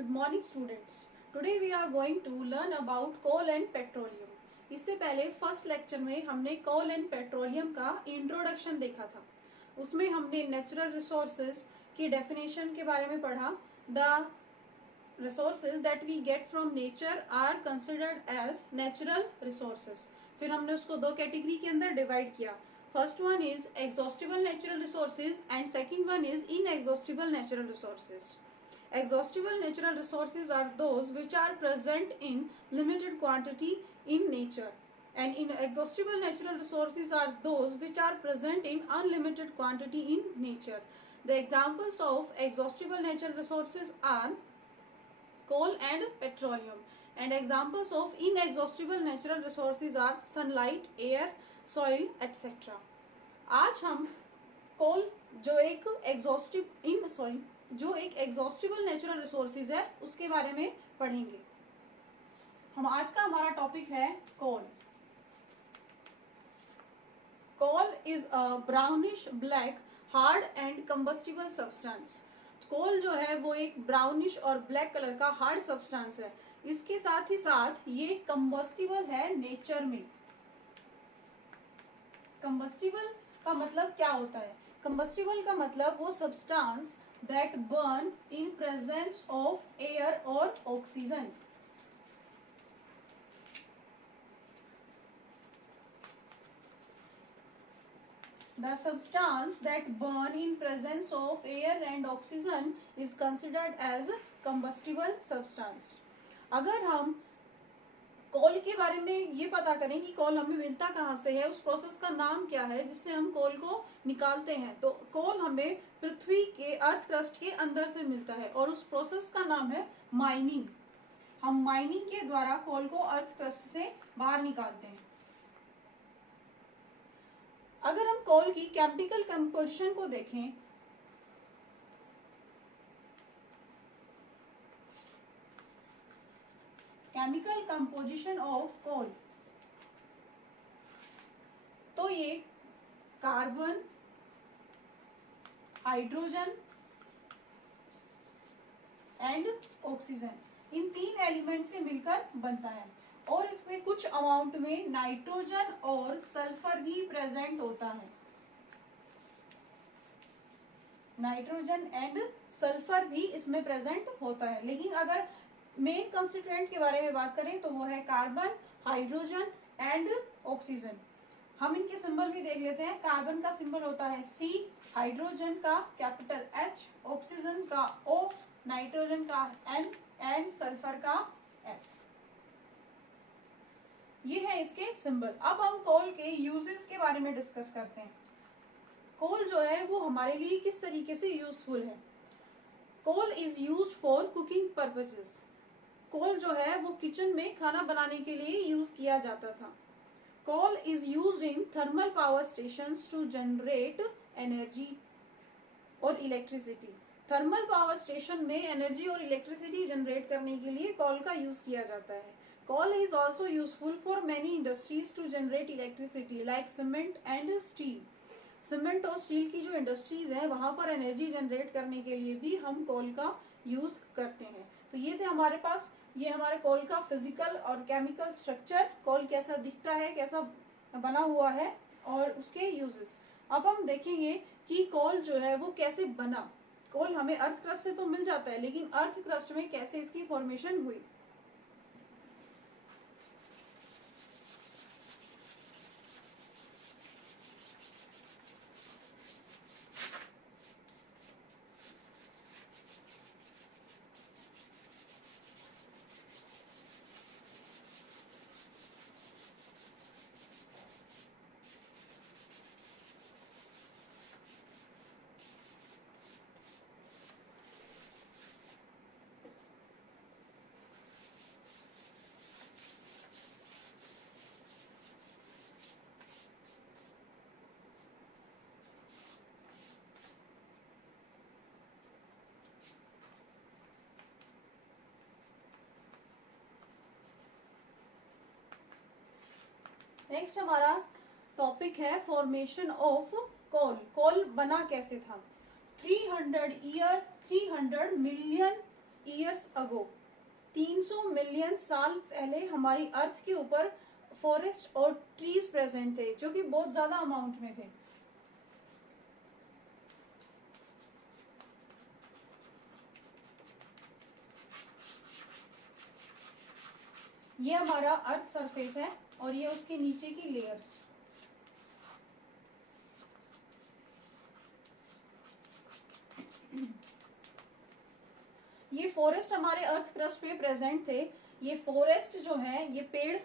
Good morning students. Today we are going to learn about coal and petroleum. इससे पहले first lecture में हमने कोल and petroleum का introduction देखा था. उसमें हमने नेचुरल रिसोर्सेज की डेफिनेशन के बारे में पढ़ा. The resources that we get from nature are considered as natural resources. फिर हमने उसको दो कैटेगरी के अंदर डिवाइड किया. First one is exhaustible natural resources and second one is inexhaustible natural resources. Exhaustible natural resources are those which are present in limited quantity in nature, and inexhaustible natural resources are those which are present in unlimited quantity in nature. The examples of exhaustible natural resources are coal and petroleum, and examples of inexhaustible natural resources are sunlight, air, soil, etc. आज हम कोल जो एक exhaustible natural resources है उसके बारे में पढ़ेंगे. आज का हमारा टॉपिक है coal. Coal is a brownish black hard and combustible substance. Coal जो है वो एक ब्राउनिश और ब्लैक कलर का हार्ड सब्सटेंस है. इसके साथ ही साथ ये कंबस्टिबल है नेचर में. कंबस्टिबल का मतलब क्या होता है? कंबस्टिबल का मतलब वो substance that burn in presence of air or oxygen. The substance that burn in presence of air and oxygen is considered as combustible substance. अगर हम कोल के बारे में ये पता करें कि कोल हमें मिलता कहाँ से है, उस प्रोसेस का नाम क्या है जिससे हम कोल को निकालते हैं, तो कोल हमें पृथ्वी के अर्थ क्रस्ट के अंदर से मिलता है और उस प्रोसेस का नाम है माइनिंग. हम माइनिंग के द्वारा कोल को अर्थ क्रस्ट से बाहर निकालते हैं. अगर हम कोल की केमिकल कंपोजिशन को देखें, केमिकल कंपोजिशन ऑफ कोल, तो ये कार्बन, हाइड्रोजन एंड ऑक्सीजन, इन तीन एलिमेंट से मिलकर बनता है. और इसमें कुछ अमाउंट में नाइट्रोजन और सल्फर भी प्रेजेंट होता है. नाइट्रोजन एंड सल्फर भी इसमें प्रेजेंट होता है. लेकिन अगर मेन कंस्टिट्यूएंट के बारे में बात करें तो वो है कार्बन, हाइड्रोजन एंड ऑक्सीजन. हम इनके सिंबल भी देख लेते हैं. कार्बन का सिंबल होता है C, हाइड्रोजन का कैपिटल H, ऑक्सीजन का O, नाइट्रोजन का N एंड सल्फर का S. ये है इसके सिंबल. अब हम कोल के यूजेस के बारे में डिस्कस करते हैं. कोल जो है वो हमारे लिए किस तरीके से यूजफुल है. Coal is used for cooking purposes. Coal जो है वो किचन में खाना बनाने के लिए यूज किया जाता था. Coal is used in thermal power stations to generate energy और इलेक्ट्रिसिटी. थर्मल पावर स्टेशन में एनर्जी और इलेक्ट्रिसिटी जनरेट करने के लिए कोल का यूज किया जाता है. Coal is also useful for many industries to generate electricity like cement and steel. Cement और स्टील की जो इंडस्ट्रीज हैं वहां पर एनर्जी जनरेट करने के लिए भी हम कोल का यूज करते हैं. तो ये थे हमारे पास, ये हमारे कोल का फिजिकल और केमिकल स्ट्रक्चर, कोल कैसा दिखता है, कैसा बना हुआ है और उसके यूजेस. अब हम देखेंगे कि कोल जो है वो कैसे बना. कोल हमें अर्थ क्रस्ट से तो मिल जाता है, लेकिन अर्थ क्रस्ट में कैसे इसकी फॉर्मेशन हुई. नेक्स्ट हमारा टॉपिक है फॉर्मेशन ऑफ कोल. कोल बना कैसे था. 300 मिलियन ईयर्स अगो, 300 मिलियन साल पहले हमारी अर्थ के ऊपर फॉरेस्ट और ट्रीज प्रेजेंट थे, जो कि बहुत ज्यादा अमाउंट में थे। ये हमारा अर्थ सरफेस है और ये उसके नीचे की लेयर्स। ये फॉरेस्ट हमारे अर्थ क्रस्ट पे प्रेजेंट थे। ये फॉरेस्ट जो है, ये पेड़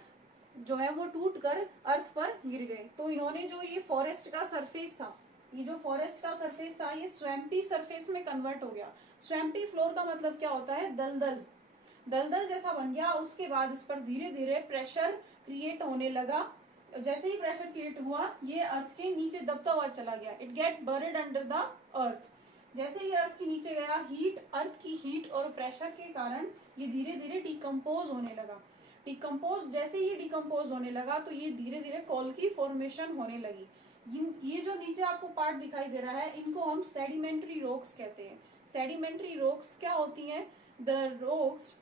जो है वो टूट कर अर्थ पर गिर गए। तो इन्होंने जो ये फॉरेस्ट का सरफेस था, ये जो फॉरेस्ट का सरफेस था, ये स्वैम्पी सरफेस में कन्वर्ट हो गया। स्वैम्पी फ्लोर का मतलब क्या होता है? दलदल, दलदल जैसा बन गया। उसके बाद इस पर धीरे धीरे प्रेशर क्रिएट होने लगा। जैसे ही प्रेशर क्रिएट हुआ, ये अर्थ के नीचे दबता हुआ चला गया। It get buried under the अर्थ। जैसे ही अर्थ के नीचे गया, हीट, अर्थ की हीट और प्रेशर के कारण ये धीरे धीरे डिकम्पोज होने लगा। डिकम्पोज, जैसे ही डिकम्पोज होने लगा तो ये धीरे धीरे कोल की फॉर्मेशन होने लगी। ये जो नीचे आपको पार्ट दिखाई दे रहा है, इनको हम सेडिमेंट्री रॉक्स कहते हैं। सेडिमेंट्री रॉक्स क्या होती हैं? The rocks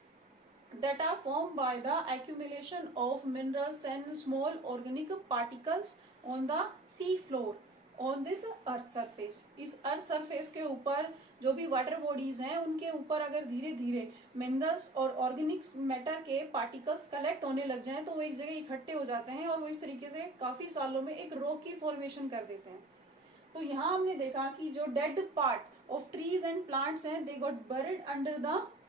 that are formed by the accumulation of minerals and small organic particles on the sea floor on this earth surface। इस अर्थ सरफेस के ऊपर जो भी वाटर बॉडीज हैं, उनके ऊपर अगर धीरे धीरे मिनरल्स और ऑर्गेनिक मैटर के पार्टिकल्स कलेक्ट होने लग जाएं, तो वो एक जगह इकट्ठे हो जाते हैं और वो इस तरीके से काफी सालों में एक रॉक की फॉर्मेशन कर देते हैं। तो यहाँ हमने देखा कि जो dead part of trees and plants हैं, they got buried under the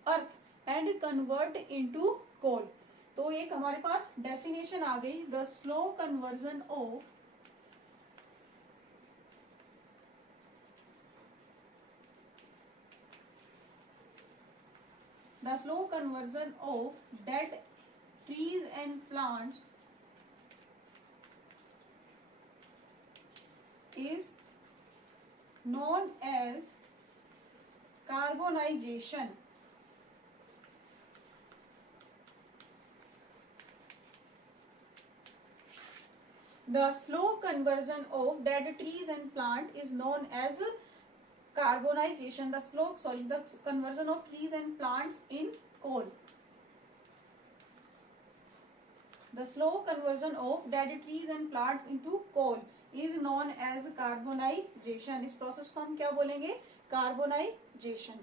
earth and convert into coal. तो एक हमारे पास डेफिनेशन आ गई, the slow conversion of dead trees and plants is known as carbonization। The slow conversion of dead trees and plant is known as carbonization। The conversion of trees and plants in coal। The slow conversion of dead trees and plants into coal is known as carbonization। इस process को हम क्या बोलेंगे? Carbonisation.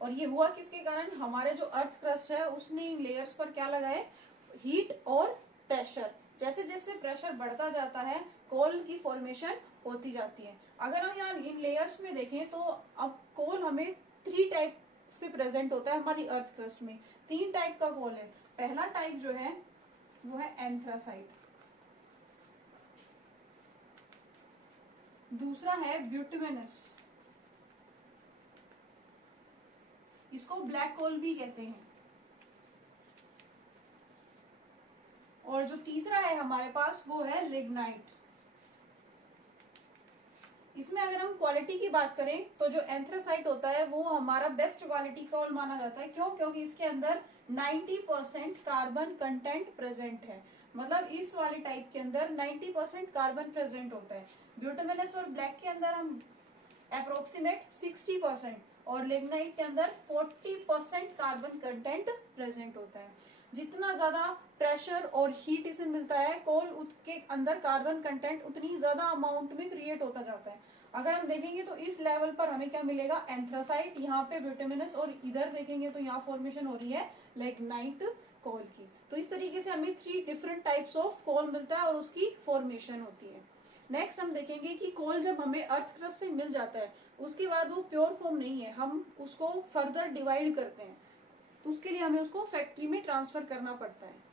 और ये हुआ किसके कारण? हमारे जो अर्थ क्रस्ट है उसने इन लेयर्स पर क्या लगाए? हीट और प्रेशर। जैसे जैसे प्रेशर बढ़ता जाता है, कोल की फॉर्मेशन होती जाती है। अगर हम यहाँ इन लेयर्स में देखें तो अब कोल हमें 3 टाइप से प्रेजेंट होता है हमारी अर्थ क्रस्ट में। 3 टाइप का कोल है। पहला टाइप जो है वो है एंथ्रासाइट, दूसरा है ब्यूटिमिनस, इसको ब्लैक कोल भी कहते हैं, और जो तीसरा है हमारे पास वो है लिग्नाइट। इसमें अगर हम क्वालिटी की बात करें तो जो एंथ्रासाइट होता है वो हमारा बेस्ट क्वालिटी कोल माना जाता है। क्यों? क्योंकि इसके अंदर 90% कार्बन कंटेंट प्रेजेंट है। मतलब इस वाली टाइप के अंदर 90% कार्बन प्रेजेंट होता है। ब्यूटामिनस और ब्लैक के अंदर हम अप्रोक्सीमेट 60% और लिग्नाइट के अंदर 40% कार्बन कंटेंट प्रेजेंट होता है। जितना ज्यादा प्रेशर और हीट इसे मिलता है, कोल उसके अंदर कार्बन कंटेंट उतनी ज्यादा अमाउंट में क्रिएट होता जाता है। अगर हम देखेंगे तो इस लेवल पर हमें क्या मिलेगा? एंथ्रासाइट, यहाँ पे ब्यूटामिनस, और इधर देखेंगे तो यहाँ फॉर्मेशन हो रही है लिग्नाइट कोल की। तो इस तरीके से हमें 3 डिफरेंट टाइप्स ऑफ कोल मिलता है और उसकी फॉर्मेशन होती है। नेक्स्ट हम देखेंगे कि कोल जब हमें अर्थ क्रस्ट से मिल जाता है, उसके बाद वो प्योर फॉर्म नहीं है, हम उसको फर्दर डिवाइड करते हैं। तो उसके लिए हमें उसको फैक्ट्री में ट्रांसफर करना पड़ता है।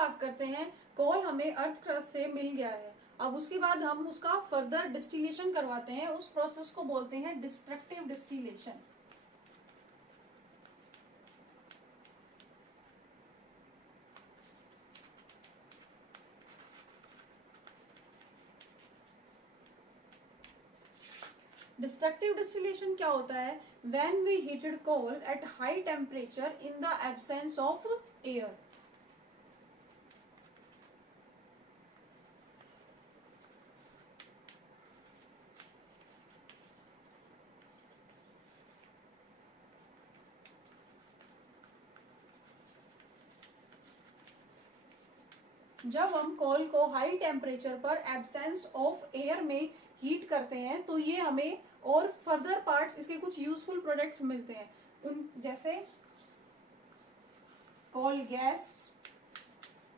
बात करते हैं, कोल हमें अर्थ क्रस्ट से मिल गया है, अब उसके बाद हम उसका फर्दर डिस्टिलेशन करवाते हैं, उस प्रोसेस को बोलते हैं डिस्ट्रक्टिव डिस्टिलेशन। डिस्ट्रक्टिव डिस्टिलेशन क्या होता है? When we heated coal at high temperature in the absence of air. जब हम कोल को हाई टेम्परेचर पर एब्सेंस ऑफ एयर में हीट करते हैं तो ये हमें और फर्दर पार्ट्स, इसके कुछ यूजफुल प्रोडक्ट्स मिलते हैं, उन जैसे coal gas,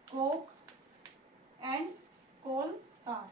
coke and coal tar.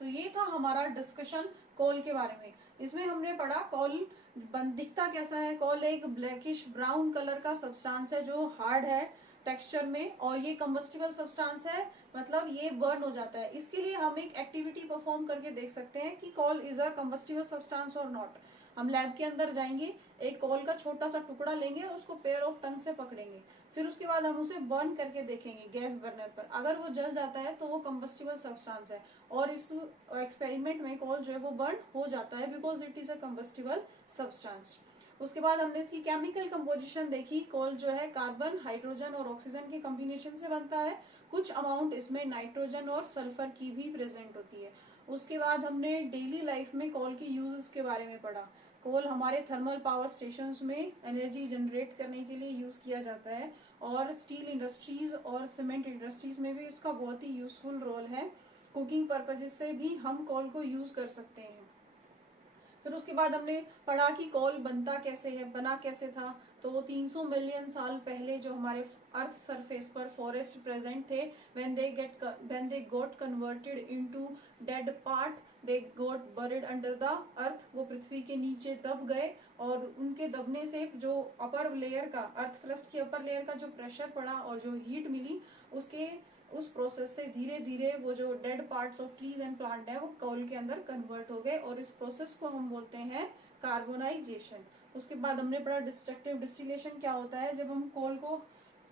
तो ये था हमारा डिस्कशन कोल के बारे में। इसमें हमने पढ़ा कोल दिखता कैसा है। कोल एक ब्लैकिश ब्राउन कलर का सब्सटेंस है जो हार्ड है टेक्सचर में, और ये कंबस्टिबल सब्सटेंस है, मतलब ये बर्न हो जाता है। इसके लिए हम एक एक्टिविटी परफॉर्म करके देख सकते हैं कि coal is a combustible substance और नॉट। हम लैब के अंदर जाएंगे, एक कोल का छोटा सा टुकड़ा लेंगे और उसको पेयर ऑफ टंग से पकड़ेंगे, फिर उसके बाद हम उसे बर्न करके देखेंगे गैस बर्नर पर। अगर वो जल जाता है तो वो कंबस्टिबल सब्सटेंस है, और इस एक्सपेरिमेंट में कोल जो है वो बर्न हो जाता है because it is a combustible substance. उसके बाद हमने इसकी केमिकल कंपोजिशन देखी। कोल जो है कार्बन, हाइड्रोजन और ऑक्सीजन के कॉम्बिनेशन से बनता है। कुछ अमाउंट इसमें नाइट्रोजन और सल्फर की भी प्रेजेंट होती है। उसके बाद हमने डेली लाइफ में कोल की यूजेस के बारे में पढ़ा। कोल हमारे थर्मल पावर स्टेशंस में एनर्जी जनरेट करने के लिए यूज किया जाता है, और स्टील इंडस्ट्रीज और सीमेंट इंडस्ट्रीज में भी इसका बहुत ही यूजफुल रोल है। कुकिंग पर्पजेस से भी हम कोल को यूज कर सकते हैं। फिर उसके बाद हमने पढ़ा कि कोल बनता कैसे है, बना कैसे था। तो 300 मिलियन साल पहले जो हमारे अर्थ सरफेस पर फॉरेस्ट प्रेजेंट थे, when they got converted into dead part, they got buried under the earth, वो पृथ्वी के नीचे दब गए, और उनके दबने से जो अपर लेयर का, अर्थ क्रस्ट की अपर लेयर का जो प्रेशर पड़ा और जो हीट मिली, उस प्रोसेस से धीरे धीरे वो जो dead parts of trees and plant है वो कोल के अंदर कन्वर्ट हो गए, और इस प्रोसेस को हम बोलते हैं कार्बोनाइजेशन। उसके बाद हमने पढ़ा डिस्ट्रक्टिव डिस्टिलेशन क्या होता है। जब हम कोल को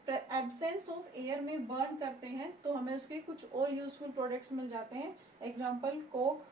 एब्सेंस ऑफ एयर में बर्न करते हैं तो हमें उसके कुछ और यूजफुल प्रोडक्ट्स मिल जाते हैं। Example Coke,